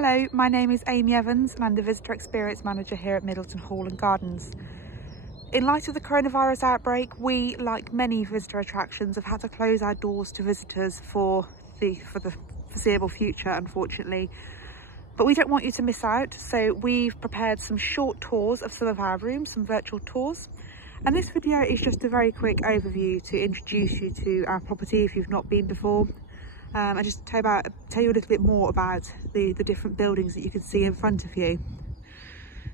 Hello, my name is Amy Evans and I'm the Visitor Experience Manager here at Middleton Hall and Gardens. In light of the coronavirus outbreak, we, like many visitor attractions, have had to close our doors to visitors for the foreseeable future, unfortunately. But we don't want you to miss out, so we've prepared some short tours of some of our rooms, some virtual tours. And this video is just a very quick overview to introduce you to our property if you've not been before. And just tell you a little bit more about the different buildings that you can see in front of you.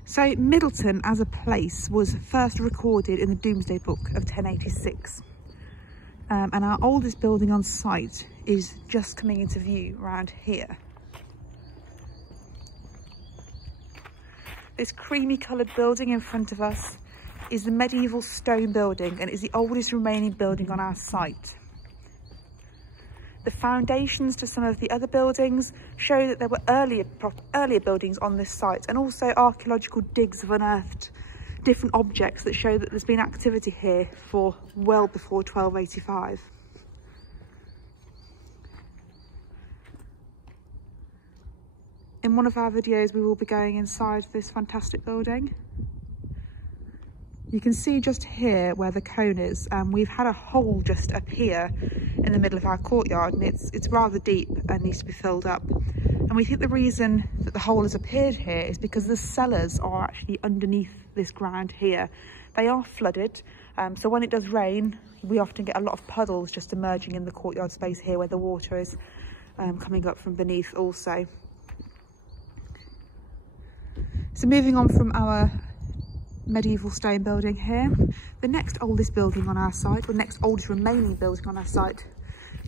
So Middleton as a place was first recorded in the Domesday Book of 1086. And our oldest building on site is just coming into view around here. This creamy coloured building in front of us is the medieval stone building and is the oldest remaining building on our site. The foundations to some of the other buildings show that there were earlier buildings on this site, and also archaeological digs have unearthed different objects that show that there's been activity here for well before 1285. In one of our videos we will be going inside this fantastic building. You can see just here where the cone is, and we've had a hole just appear in the middle of our courtyard, and it's rather deep and needs to be filled up. And we think the reason that the hole has appeared here is because the cellars are actually underneath this ground here. They are flooded, so when it does rain, we often get a lot of puddles just emerging in the courtyard space here where the water is coming up from beneath also. So moving on from our medieval stone building here, the next oldest building on our site, or next oldest remaining building on our site,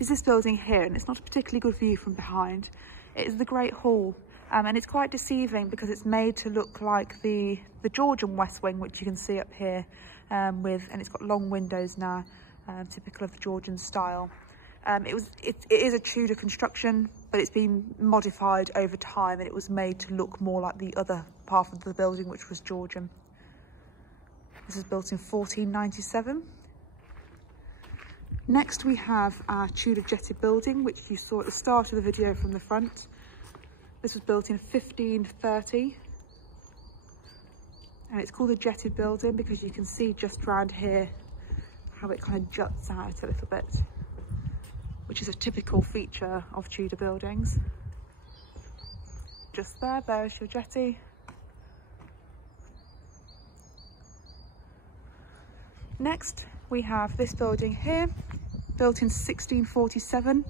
is this building here, and it's not a particularly good view from behind. It is the Great Hall, and it's quite deceiving because it's made to look like the Georgian West Wing, which you can see up here, and it's got long windows now, typical of the Georgian style. It is a Tudor construction, but it's been modified over time, and it was made to look more like the other half of the building, which was Georgian. This is built in 1497. Next we have our Tudor jetted building, which you saw at the start of the video from the front. This was built in 1530. And it's called a jetted building because you can see just around here how it kind of juts out a little bit, which is a typical feature of Tudor buildings. Just there's your jetty. Next, we have this building here, built in 1647.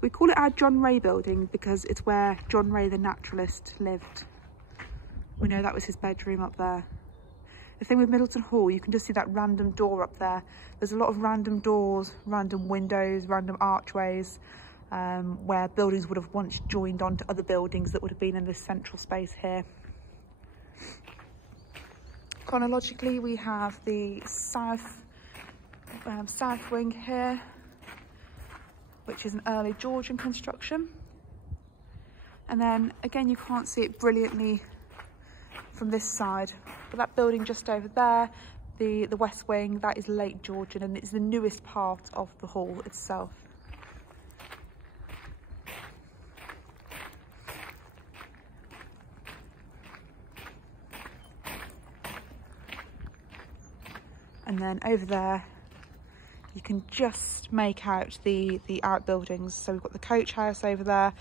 We call it our John Ray building because it's where John Ray the naturalist lived. We know that was his bedroom up there. The thing with Middleton Hall, you can just see that random door up there. There's a lot of random doors, random windows, random archways, where buildings would have once joined onto other buildings that would have been in this central space here. Chronologically, we have the south wing here, which is an early Georgian construction. And then again, you can't see it brilliantly from this side, but that building just over there, the west wing, that is late Georgian, and it's the newest part of the hall itself. And then over there, you can just make out the outbuildings. So we've got the coach house over there,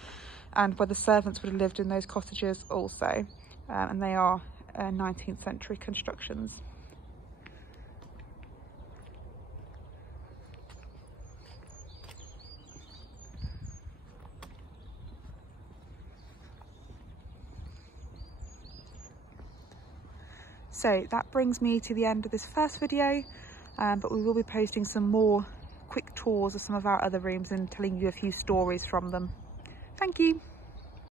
and where the servants would have lived in those cottages also. And they are 19th century constructions. So that brings me to the end of this first video, but we will be posting some more quick tours of some of our other rooms and telling you a few stories from them. Thank you.